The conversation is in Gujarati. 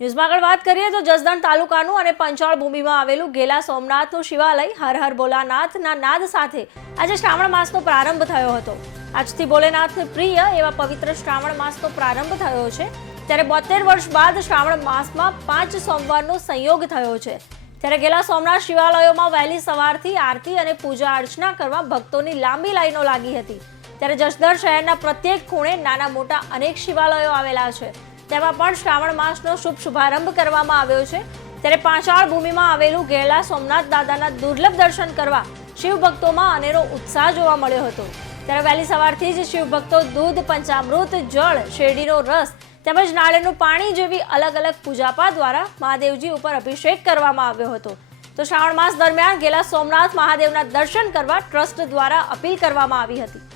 ન્યૂઝમાં આગળ વાત કરીએ તો જસદણ તાલુકાનું અને પંચાળ ભૂમિમાં આવેલું ગેલા સોમનાથનું શિવાલય હર હર ભોલાનાથના નાદ સાથે આજે શ્રાવણ માસનો પ્રારંભ થયો હતો। આજથી ભોલેનાથને પ્રિય એવા પવિત્ર શ્રાવણ માસનો પ્રારંભ થયો છે। ત્યારે 72 વર્ષ બાદ શ્રાવણ માસમાં 5 સોમવારનો સંયોગ થયો છે। ત્યારે ગેલા સોમનાથ શિવાલયોમાં વહેલી સવારથી આરતી અને પૂજા અર્ચના કરવા ભક્તોની લાંબી લાઈનો લાગી હતી। ત્યારે જસદણ શહેરના પ્રત્યેક ખૂણે નાના મોટા અનેક શિવાલયો આવેલા છે। તેમાં પણ શ્રાવણ માસનો શુભારંભ કરવામાં આવ્યો છે। ત્યારે પાંચાળ ભૂમિમાં આવેલું ગેલા સોમનાથ દાદાના દુર્લભ દર્શન કરવા શિવ ભક્તોમાં અનેરો ઉત્સાહ જોવા મળ્યો હતો। ત્યારે વહેલી સવારથી જ શિવ ભક્તો દૂધ, પંચામૃત, જળ, શેરડીનો રસ તેમજ નાળિયેરનું પાણી જેવી અલગ અલગ પૂજાપાઠ દ્વારા મહાદેવજી ઉપર અભિષેક કરવામાં આવ્યો હતો। તો શ્રાવણ માસ દરમિયાન ગેલા સોમનાથ મહાદેવના દર્શન કરવા ટ્રસ્ટ દ્વારા અપીલ કરવામાં આવી હતી।